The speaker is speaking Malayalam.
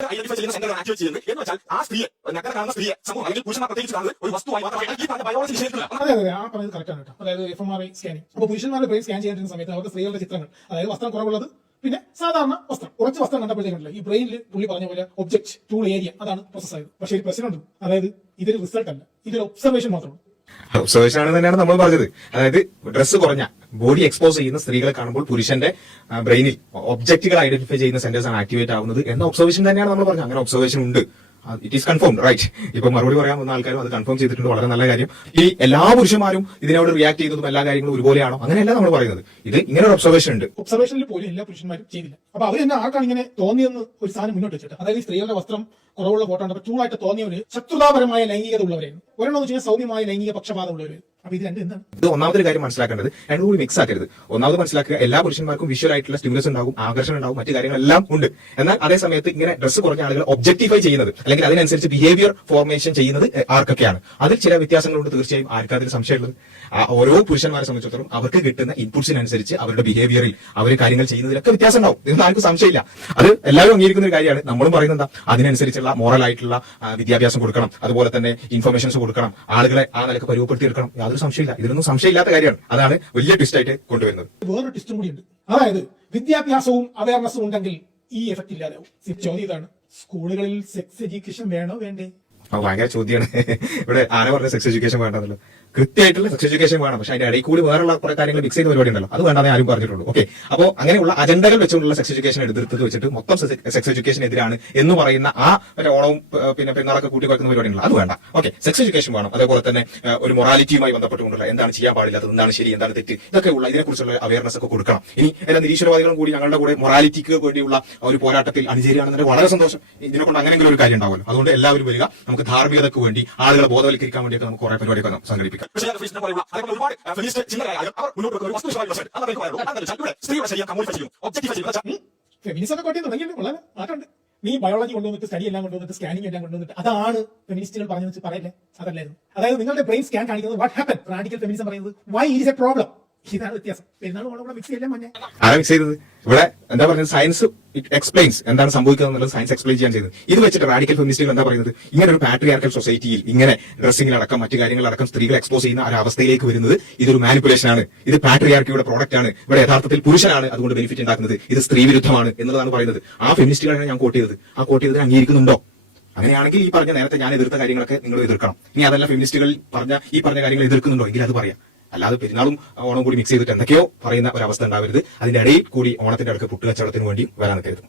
ഐഡന്റിഫൈ ചെയ്യുന്ന സെന്ററാണ് ആക്ടിവേറ്റ് ചെയ്യുന്നത് എന്ന് വെച്ചാൽ ആ സ്ത്രീയെ നഗ്ന കാണുന്ന സ്ത്രീയെ സമൂഹം അല്ലെങ്കിൽ പുരുഷന്മാർ പ്രത്യേകിച്ച് കാണുന്നത് ഒരു വസ്തുവായി മാത്രമാണ് ഈ പറഞ്ഞ ബയോളജി നിഷേധിക്കുക. അതെ അതെ ആ പറഞ്ഞത് കറക്റ്റ് ആണ് കേട്ടോ. അതായത് FMRI സ്കാനിങ്. അപ്പോൾ പുരുഷന്മാരുടെ ബ്രെയിൻ സ്കാൻ ചെയ്യുന്ന സമയത്ത് അവർക്ക് സ്ത്രീകളുടെ ചിത്രങ്ങൾ, അതായത് വസ്ത്രം കുറവുള്ളത്, പിന്നെ സാധാരണ വസ്ത്രം, കുറച്ച് വസ്ത്രം കണ്ടപ്പോഴത്തേക്കുണ്ടല്ലോ ഈ ബ്രെയിനിൽ പുള്ളി പറഞ്ഞ പോലെ ഒബ്ജക്ട് ടൂൾ ഏരിയ അതാണ് പ്രോസസ് ആയത്. പക്ഷേ ഒരു പ്രശ്നമുണ്ട്, അതായത് ഇതൊരു റിസൾട്ട് അല്ല, ഇതൊരു ഒബ്സർവേഷൻ മാത്രമാണ്. ഒബ്സർവേഷൻ ആണ് തന്നെയാണ് നമ്മൾ പറഞ്ഞത്. അതായത് ഡ്രസ്സ് കുറഞ്ഞ ബോഡി എക്സ്പോസ് ചെയ്യുന്ന സ്ത്രീകളെ കാണുമ്പോൾ പുരുഷന്റെ ബ്രെയിനിൽ ഒബ്ജക്റ്റുകൾ ഐഡന്റിഫൈ ചെയ്യുന്ന സെന്റേഴ്സ് ആണ് ആക്ടിവേറ്റ് ആവുന്നത് എന്ന ഒബ്സർവേഷൻ തന്നെയാണ് നമ്മൾ പറഞ്ഞത്. അങ്ങനെ ഒബ്സർവേഷൻ ഉണ്ട്, ഇറ്റ് ഈസ് കൺഫേംഡ്, റൈറ്റ്. ഇപ്പൊ മറുപടി പറയാൻ വന്ന ആൾക്കാരും അത് കൺഫേം ചെയ്തിട്ടുണ്ട്, വളരെ നല്ല കാര്യം. ഈ എല്ലാ പുരുഷന്മാരും ഇതിനോട് റിയാക്ട് ചെയ്യുന്നതും എല്ലാ കാര്യങ്ങളും ഒരുപോലെയാണോ? അങ്ങനെയല്ല നമ്മൾ പറയുന്നത്. ഇത് ഇങ്ങനെ ഒരു ഒബ്സർവേഷൻ ഉണ്ട്. ഒബ്സർവേഷനിൽ പോലും എല്ലാ പുരുഷന്മാരും ചെയ്തില്ല. അപ്പൊ അവർ തന്നെ ആർക്കാണ് ഇങ്ങനെ തോന്നിയെന്ന് ഒരു സാധനം മുന്നോട്ട് വെച്ചിട്ട്, അതായത് സ്ത്രീകളുടെ വസ്ത്രം കുറവുള്ള ഫോട്ടോ ഉണ്ട്, ടൂളായിട്ട് തോന്നിയവര് ശത്രുതാപരമായ ലൈംഗികത ഉള്ളവരായിരുന്നു. ഒരെണ്ണം വെച്ച് കഴിഞ്ഞാൽ സൗമ്യമായ ലൈംഗിക പക്ഷപാതം ഉള്ളവര്. അപ്പൊ ഇത് രണ്ടും എന്താണ്? ഇത് ഒന്നാമതൊരു കാര്യം മനസ്സിലാക്കേണ്ടത്, രണ്ടും കൂടി മിക്സ് ആക്കരുത്. ഒന്നാമത് മനസ്സിലാക്കുക, എല്ലാ പുരുഷന്മാർക്കും വിഷ്വൽ ആയിട്ടുള്ള സ്റ്റിമുലസ് ഉണ്ടാവും, ആകർഷണം ഉണ്ടാവും, മറ്റു കാര്യങ്ങളെല്ലാം ഉണ്ട്. എന്നാൽ അതേ സമയത്ത് ഇങ്ങനെ ഡ്രസ്സ് കുറഞ്ഞ ആളുകൾ ഒബ്ജക്ടിഫൈ ചെയ്യുന്നത് അല്ലെങ്കിൽ അതിനനുസരിച്ച് ബിഹേവിയർ ഫോർമേഷൻ ചെയ്യുന്നത് ആർക്കൊക്കെയാണ്? അതിൽ ചില വ്യത്യാസങ്ങളുണ്ട് തീർച്ചയായും. ആർക്കും അതിൽ സംശയമുള്ളത്? ഓരോ പുരുഷന്മാരെ സംബന്ധിച്ചിടത്തോളം അവർക്ക് കിട്ടുന്ന ഇൻപുട്സിനനുസരിച്ച് അവരുടെ ബിഹേവിയറിൽ അവർ കാര്യങ്ങൾ ചെയ്യുന്നതിലൊക്കെ വ്യത്യാസം ഉണ്ടാവും. ഇതൊന്നും ആർക്കും സംശയമില്ല. അത് എല്ലാവരും അംഗീകരിക്കുന്ന ഒരു കാര്യമാണ്. നമ്മളും പറയുന്നത് അതിനനുസരിച്ചുള്ള മോറൽ ആയിട്ടുള്ള വിദ്യാഭ്യാസം കൊടുക്കണം, അതുപോലെ തന്നെ ഇൻഫർമേഷൻസ് കൊടുക്കണം, ആളുകളെ ആ നിലക്ക് പരുവപ്പെടുത്തിയെടുക്കണം. യാതൊരു സംശയമില്ല, ഇതിലൊന്നും സംശയമില്ലാത്ത കാര്യമാണ്. അതാണ് വലിയ ട്വിസ്റ്റ് ആയിട്ട് കൊണ്ടുവരുന്നത്. വേറൊരു ട്വിസ്റ്റും കൂടിയുണ്ട്, അതായത് വിദ്യാഭ്യാസവും അവയർനെസ്സും ഉണ്ടെങ്കിൽ ഈ എഫക്ട് ഇല്ലാതാവും. ചോദ്യം ഇതാണ്, സ്കൂളുകളിൽ സെക്സ് എഡ്യൂക്കേഷൻ വേണോ വേണ്ടേ? ഭയങ്കര ചോദ്യമാണ്. ഇവിടെ ആന പറഞ്ഞ സെക്സ് എഡ്യൂക്കേഷൻ വേണ്ടതല്ലോ. കൃത്യമായിട്ടുള്ള സെക്സ് എഡ്യൂക്കേഷൻ വേണം, പക്ഷെ അതിന്റെ ഇടയിൽ കൂടി വേറെയുള്ള കുറെ കാര്യങ്ങൾ മിക്സ് ചെയ്ത പരിപാടി ഉണ്ടല്ലോ, അത് വേണ്ടാതെ ആരും പറഞ്ഞിട്ടുള്ളൂ. ഓക്കെ, അപ്പോൾ അങ്ങനെയുള്ള അജണ്ടകൾ വെച്ചുകൊണ്ടുള്ള സെക്സ് എഡ്യൂക്കേഷൻ എടുത്ത് വെച്ചിട്ട് മൊത്തം സെക്സ് എഡ്യൂക്കേഷൻ എതിരാണ് എന്ന് പറയുന്ന ആ ഓണവും പിന്നെ പെരുന്നാളൊക്കെ കൂട്ടി വയ്ക്കുന്ന പരിപാടി ഉണ്ടല്ലോ, അത് വേണ്ട. ഓക്കെ, സെക്സ് എഡ്യൂക്കേഷൻ വേണം. അതേപോലെ തന്നെ ഒരു മൊറാലിറ്റിയുമായി ബന്ധപ്പെട്ടുകൊണ്ടുള്ള എന്താണ് ചെയ്യാൻ പാടില്ലാത്തത്, എന്താണ് ശരി, എന്താണ് തെറ്റ്, ഇതൊക്കെ ഉള്ള ഇതിനെക്കുറിച്ചുള്ള അവയർനെസ് ഒക്കെ കൊടുക്കണം. ഇനി എല്ലാ നിരീശ്വരവാദികളും കൂടി ഞങ്ങളുടെ കൂടെ മൊറാലിറ്റിക്ക് വേണ്ടിയുള്ള ഒരു പോരാട്ടത്തിൽ അണിചേരുകയാണെന്നുണ്ടെങ്കിൽ വളരെ സന്തോഷം. ഇതിനെ കൊണ്ട് അങ്ങനെയെങ്കിലും ഒരു കാര്യം ഉണ്ടാവുമല്ലോ. അതുകൊണ്ട് എല്ലാവരും വരിക, നമുക്ക് ധാർമ്മികതയ്ക്ക് വേണ്ടി ആളുകളെ ബോധവൽക്കരിക്കാൻ വേണ്ടിയൊക്കെ നമുക്ക് കുറെ പരിപാടിയൊക്കെ സംഘടിപ്പിക്കാം. ഒരുപാട് ഫെമിനിസ്റ്റ് ചിന്തകളായാലും അവർ മുന്നോട്ട് വെക്കുന്ന ഒരു വസ്തുനിഷ്ഠമായ വെബ്സൈറ്റ് അതൊക്കെ പറയുള്ളൂ. ഇവിടെ സ്ത്രീയുടെ ശരിയാൻ കമ്മ്യൂണിഫൈ ചെയ്യുന്നു, ഒബ്ജക്ടിഫൈ ചെയ്യുന്നു. ഫെമിനിസം ഒക്കെ കോട്ടി തുടങ്ങിയിട്ട് വളരെ മാറ്റമുണ്ട്. നീ ബയോളജി കൊണ്ടുവന്നിട്ട് സ്റ്റഡി എല്ലാം കൊണ്ടുവന്നിട്ട് സ്കാനിങ് എല്ലാം കൊണ്ടുവന്നിട്ട് അതാണ് ഫെമിനിസ്റ്റുകൾ പറഞ്ഞു വെച്ച് പറയല്ലേ? അതല്ലായിരുന്നു. അതായത് നിങ്ങളുടെ ബ്രെയിൻ സ്കാൻ കാണിക്കുന്നത് വാട്ട് ഹാപ്പൻ, റാഡിക്കൽ ഫെമിനിസം പറയുന്നത് വൈ ഈസ് എ പ്രോബ്ലം. ഇതാണ് വ്യത്യാസം. പെരുന്നാൾ മിക്സ് ചെയ്യല്ലേ മഞ്ഞ ആരാ മിക്സ് ചെയ്തത്? ഇവിടെ എന്താ പറയുന്നത്, സയൻസ് ഇറ്റ് എക്സ്പ്ലെയിൻസ് എന്താണ് സംഭവിക്കുന്നത് എന്നുള്ളത് സയൻസ് എക്സ്പ്ലെയിൻ ചെയ്യാൻ ചെയ്തത്. ഇത് വെച്ചിട്ട് റാഡിക്കൽ ഫെമിനിസ്റ്റുകൾ എന്താ പറയുന്നത്, ഇങ്ങനെ ഒരു പാട്രിയാർക്കൽ സൊസൈറ്റിയിൽ ഇങ്ങനെ ഡ്രസ്സിങ്ങിലടക്കം മറ്റു കാര്യങ്ങളടക്കം സ്ത്രീകൾ എക്സ്പോസ് ചെയ്യുന്ന ഒരു അവസ്ഥയിലേക്ക് വരുന്നത് ഇതൊരു മാനിപ്പുലേഷൻ ആണ്, ഇത് പാട്രിയാർക്കിയുടെ പ്രോഡക്റ്റ് ആണ്, ഇവിടെ യഥാർത്ഥത്തിൽ പുരുഷനാണ് അതുകൊണ്ട് ബെനിഫിറ്റ് ഉണ്ടാക്കുന്നത്, ഇത് സ്ത്രീ വിരുദ്ധമാണ് എന്നുള്ളതാണ് പറയുന്നത്. ആ ഫെമിനിസ്റ്റുകളാണ് ഞാൻ കോട്ട് ചെയ്തത്. ആ കോട്ട് ചെയ്തതിന് അംഗീകരിക്കുന്നുണ്ടോ? അങ്ങനെയാണെങ്കിൽ ഈ പറഞ്ഞ നേരത്തെ ഞാൻ എതിർത്ത കാര്യങ്ങളൊക്കെ നിങ്ങൾ എതിർക്കണം. ഇനി അതല്ല ഫെമിനിസ്റ്റുകൾ ഈ പറഞ്ഞ കാര്യങ്ങൾ എതിർക്കുന്നുണ്ടോ എങ്കിൽ അത് പറയാം. അല്ലാതെ പെരുന്നാളും ഓണം കൂടി മിക്സ് ചെയ്തിട്ട് എന്തൊക്കെയോ പറയുന്ന ഒരു അവസ്ഥ ഉണ്ടാവരുത്. അതിന്റെ ഇടയിൽ കൂടി ഓണത്തിന്റെ അടുക്ക് പുട്ടുകച്ചവടത്തിന് വേണ്ടി വരാൻ നിൽക്കരുത്.